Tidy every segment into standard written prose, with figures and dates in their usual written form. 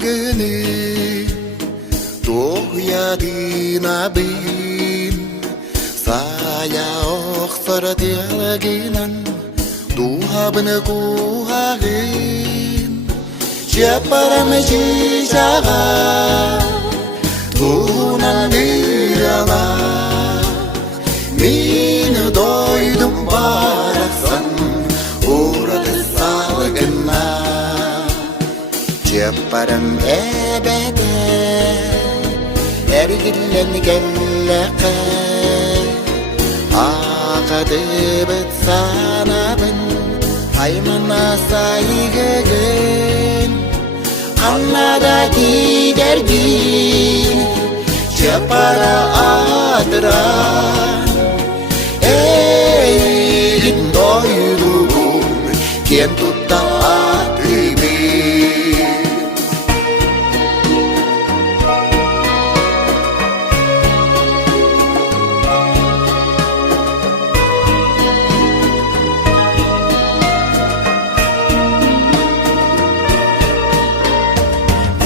gını Doğyadına bin Saya oksar diyaginan Duhabını kuhagin Ciaparam cijaga Tunan dirala Mini doydum baraksan Uğradı salgına Ciaparam ebede Ergillen gelleke Akadı bit sana ben Haymana saygın Kanada gidergin Ciapara adıran Eğin doydum Kien tutta atribi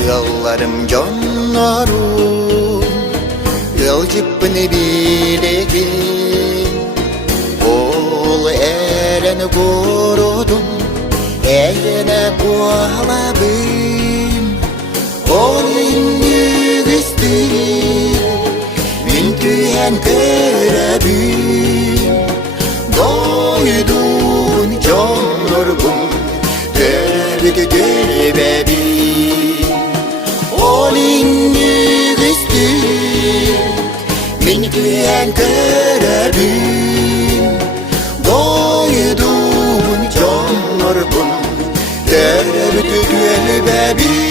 Yollarım canlarım Yol cipini bilegin Ol ereni korudum Eline bağlabım Ol indik istim Min tüyen körabim Doydun canlarım Dövdü dövbebim Olinni gıstık Min tüyen körabim Doydun canlarım Dövdü dövbebim